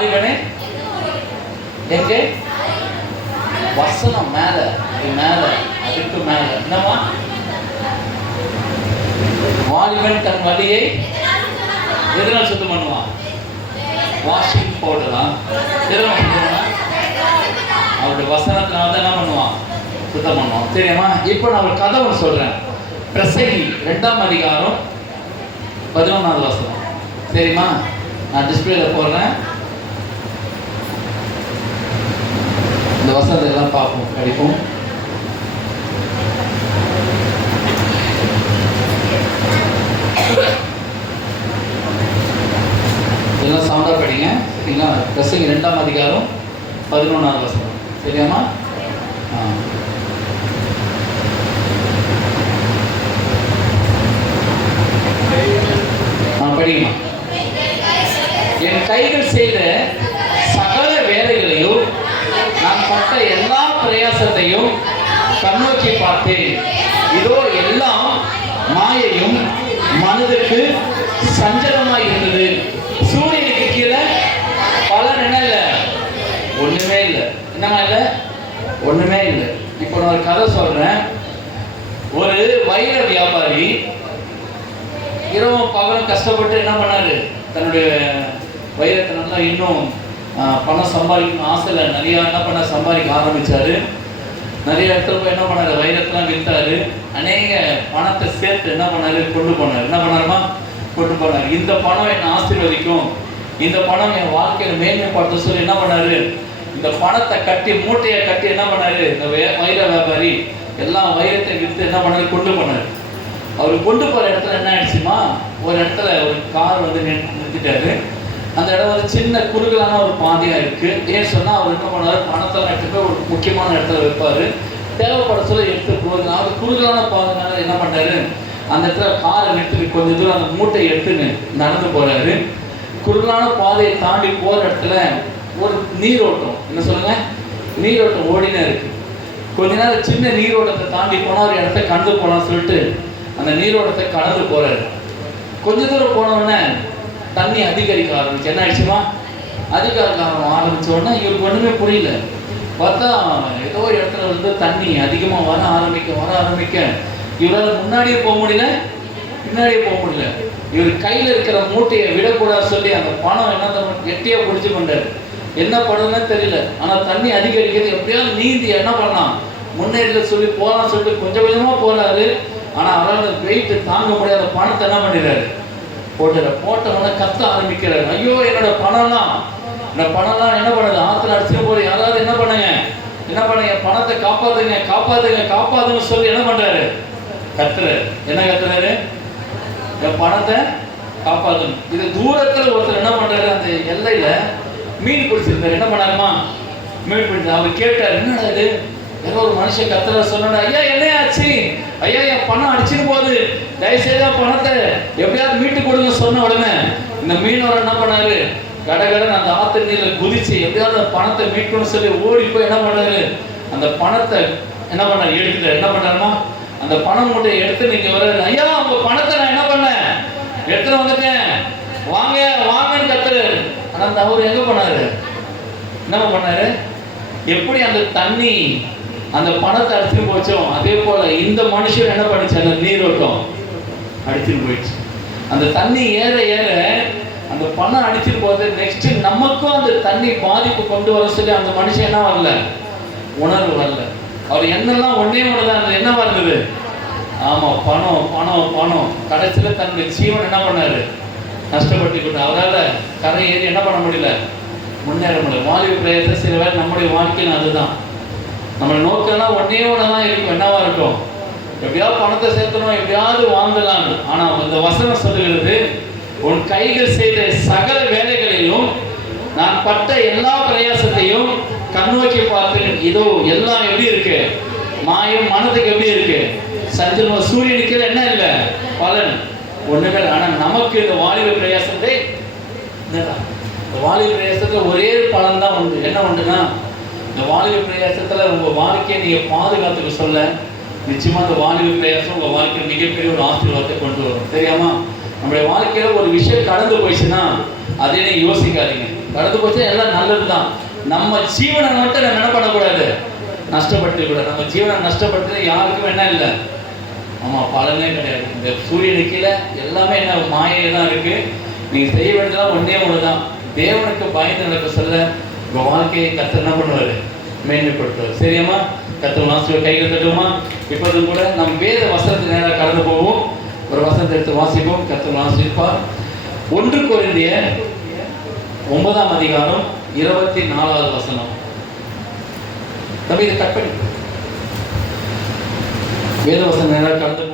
வாலிபனே எங்கே? வசனம் மேல மேல அதுக்கு மேல என்னமா? வாலிபன் தன் வழியை எதனால் சுத்தம் பண்ணுவான்? வாஷிங் பவுடரா? அவருடைய வசனத்தினால தான் என்ன பண்ணுவான்? சுத்தம் பண்ணுவான். தெரியுமா? இப்போ நான் ஒரு கதை ஒன்று சொல்றேன். பிரசங்கி 2ஆம் அதிகாரம் 11வது வசனம். தெரியுமா? நான் டிஸ்பிளேல போடுறேன். இந்த வசனத்தை எல்லாம் பார்ப்போம், படிப்போம். எல்லாம் சவுண்டா படிங்க, சரிங்களா? பிரசங்கி 2ஆம் அதிகாரம் 11வது வசனம். சரியாமா? படிக்கணும். என் கைகள் செய்த சகல வேலைகளையும் நான் பட்ட எல்லா பிரயாசத்தையும் கண்ணோக்கி பார்த்தேன். இதோ எல்லாம் மாயையும் மனதுக்கு சஞ்சலமாய் இருந்தது. சூரியனுக்கு கீழே பலன் என்ன இல்லை? ஒண்ணுமே இல்லை. என்னமா இல்லை? ஒண்ணுமே இல்லை. இப்போ நான் ஒரு கதை சொல்றேன். ஒரு வைர வியாபாரி இரவும் பகலும் கஷ்டப்பட்டு என்ன பண்ணாரு? தன்னுடைய வைரத்தை நல்லா இன்னும் பணம் சம்பாதிக்கணும் ஆசையில் நிறையா என்ன பண்ண சம்பாதிக்க ஆரம்பிச்சாரு. நிறைய இடத்துல போய் என்ன பண்ணாரு? வைரத்தெல்லாம் விற்றாரு. அநேக பணத்தை சேர்த்து என்ன பண்ணாரு? கொண்டு போனார். என்ன பண்ணாருமா? கொண்டு போனார். இந்த பணம் என்னை ஆசீர்வதிக்கும், இந்த பணம் என் வாழ்க்கையில் மேன்மைப்படுத்த சொல்லி என்ன பண்ணாரு? இந்த பணத்தை கட்டி மூட்டையை கட்டி என்ன பண்ணாரு? இந்த வைர வியாபாரி எல்லா வைரத்தை விற்று என்ன பண்ணாரு? கொண்டு போனார். அவர் கொண்டு போகிற இடத்துல என்ன ஆயிடுச்சுமா? ஒரு இடத்துல ஒரு கார் வந்து நிறுத்திட்டாரு. அந்த இடம் வந்து சின்ன குறுகலான ஒரு பாதையாக இருக்குது. ஏன்னு சொன்னால் அவர் என்ன பண்ணார்? பணத்தெல்லாம் எடுத்துட்டு ஒரு முக்கியமான இடத்துல வைப்பார். தேவைப்பட சொல்ல எடுத்து போகுது. அவர் குறுகலான பாதைனால என்ன பண்ணாரு? அந்த இடத்துல காரை நிறுத்திட்டு கொஞ்சம் தூரம் அந்த மூட்டையை எடுத்துன்னு நடந்து போகிறாரு. குறுகலான பாதையை தாண்டி போகிற இடத்துல ஒரு நீரோட்டம், என்ன சொல்லுங்க, நீரோட்டம் ஓடினே இருக்குது. கொஞ்ச நேரம் சின்ன நீரோட்டத்தை தாண்டி போனால் ஒரு இடத்த கடந்து போகலான்னு சொல்லிட்டு அந்த நீரோட்டத்தை கடந்து போறாரு. கொஞ்ச தூரம் போனவுடனே தண்ணி அதிகரிக்க ஆரம்பிச்சு. என்ன ஆயிடுச்சுமா? அதிகரிக்க ஆரம்பிச்ச உடனே இவருக்கு ஒண்ணுமே புரியல. பார்த்தா ஏதோ ஒரு இடத்துல வந்து தண்ணி அதிகமாக வர ஆரம்பிக்க இவரால் முன்னாடியே போக முடியல, பின்னாடியே போக முடியல. இவர் கையில் இருக்கிற மூட்டையை விடக்கூடாது சொல்லி அந்த பணம் என்ன கெட்டியா பிடிச்சு கொண்டாரு. என்ன பண்ணுன்னு தெரியல. ஆனால் தண்ணி அதிகரிக்கிறது. எப்படியாவது நீந்தி என்ன பண்ணலாம், முன்னேறல சொல்லி போகலாம் சொல்லிட்டு கொஞ்சம் கொஞ்சமா போறாரு. ஆனால் அவரால் வெயிட் தாங்க முடியாத பணத்தை என்ன பண்ணிடுறாரு? போட்டவன கத்த ஆரம்பிக்கிறாரு. ஐயோ என்னோட பணம்லாம் என்ன பண்ணுது? ஆத்துல அடிச்சுட்டு போய் யாராவது என்ன பண்ணுங்க, பணத்தை காப்பாத்துங்க சொல்லி என்ன பண்றாரு? கத்துறாரு. என்ன கத்துறாரு? என் பணத்தை காப்பாத்தணும். இது தூரத்துல ஒருத்தர் என்ன பண்றாரு? அந்த எல்லையில மீன் பிடிச்சிருந்தாரு. என்ன பண்ணாருமா? மீன் பிடிச்சாரு. அவர் கேட்டார், என்னடா இது? ஏதோ ஒரு மனுஷன் கத்துற சொன்னா, ஐயா என்ன ஆச்சு? ஐயா என் பணம் அடிச்சுட்டு போகுது, தயவுசெய்து பணத்தை எப்படியாவது மீட்டு கொடுங்க சொன்ன உடனே இந்த மீனவர் என்ன பண்ணாரு? கடகடன் அந்த ஆத்து நீர்ல குதிச்சு எப்படியாவது பணத்தை மீட்கணும்னு சொல்லி ஓடி போய் என்ன பண்ணாரு? அந்த பணத்தை என்ன பண்ணாரு? எடுத்துட்டாரு. என்ன பண்ணாருமா? அந்த பணம் மூட்டை எடுத்து நீங்க வர்றாரு. ஐயா உங்க பணத்தை நான் என்ன பண்ணேன்? எடுத்துட்டு வந்துட்டேன், வாங்கன்னு கத்துறாரு. ஆனா அந்த அவர் எங்க பண்ணாரு? என்ன பண்ணாரு? எப்படி அந்த தண்ணி அந்த பணத்தை அடிச்சுட்டு போச்சோம், அதே போல இந்த மனுஷன் என்ன பண்ணிச்சு? அந்த நீரோட்டம் அடிச்சுட்டு போயிடுச்சு. அந்த தண்ணி ஏற ஏற அந்த பணம் அடிச்சுட்டு போகுது. நெக்ஸ்ட் நமக்கும் அந்த தண்ணி பாதிப்பு கொண்டு வர சொல்லி அந்த மனுஷன் என்ன வரல? உணர்வு வரல. அவர் என்னெல்லாம் ஒன்னே ஒண்ணுதான். அந்த என்ன வந்தது? ஆமா, பணம். கடைசியில தன்னுடைய ஜீவன் என்ன பண்ணாரு? நஷ்டப்பட்டு அவரால் கரை ஏறி என்ன பண்ண முடியல? முன்னேற முடியல. வாலிப பிரயத்தை சில வேலை நம்முடைய வாழ்க்கையில் அதுதான். நம்ம நோக்கெல்லாம் ஒன்னே ஒண்ணுதான் இருக்கும். என்னவா இருக்கும்? எப்படியாவது பணத்தை சேர்த்தணும், எப்படியாவது வாங்கலாம். ஆனா இந்த வசனம் சொல்லுகிறது, உன் கைகள் செய்த சகல வேலைகளிலும் நான் பட்ட எல்லா பிரயாசத்தையும் கண்ணோக்கி பார்த்தேன். இதோ எல்லாம் எப்படி இருக்கு? மாயம் மனதுக்கு எப்படி இருக்கு? சஞ்சலம். சூரியனுக்கு என்ன இல்லை? பலன் ஒண்ணுமே. ஆனா நமக்கு இந்த வாலிப பிரயாசத்தை, இந்த வாலிப பிரயாசத்துல ஒரே பலன் தான் உண்டு. என்ன உண்டுன்னா, இந்த வாலிப பிரயாசத்துல உங்க வாழ்க்கையை நீங்க பாதுகாத்துக்க சொல்ல நிச்சயமா இந்த வாலிப பிரயாசம் உங்க வாழ்க்கையில் மிகப்பெரிய ஒரு ஆசீர்வாதத்தை கொண்டு வரும். தெரியாமா? நம்முடைய வாழ்க்கையில ஒரு விஷயம் கடந்து போயிடுச்சுன்னா அதே நீங்க யோசிக்காதீங்க. கடந்து போச்சு எல்லாம் நல்லது தான். நம்ம ஜீவனை மட்டும் நம்ம என்ன பண்ணக்கூடாது, நஷ்டப்பட்டு கூட. நம்ம ஜீவனை நஷ்டப்பட்டு யாருக்கும் என்ன இல்லை, ஆமாம், பலனே கிடையாது. இந்த சூரியனுக்கு கீழே எல்லாமே என்ன மாயை தான் இருக்கு. நீங்கள் செய்ய வேண்டியதெல்லாம் ஒன்றே ஒன்று தான், தேவனுக்கு பயந்து நடக்க சொல்ல உங்கள் வாழ்க்கையை கர்த்தர் என்ன பண்ணுவார், மேன்மைப்படுத்துவார். சரியாம்மா? கர்த்தர் வாசிப்பு கையில் தட்டுவோமா? இப்போது கூட நம் வேத வசனத்துக்கு நேராக கடந்து போவோம். ஒரு வசனத்தை எடுத்து வாசிப்போம். கர்த்தர் வாசிப்பார். 1 கொரிந்தியர் 9ஆம் அதிகாரம் 24வது வசனம். தம்பி இதை கட் பண்ணி வேத வசனம் நேராக கடந்து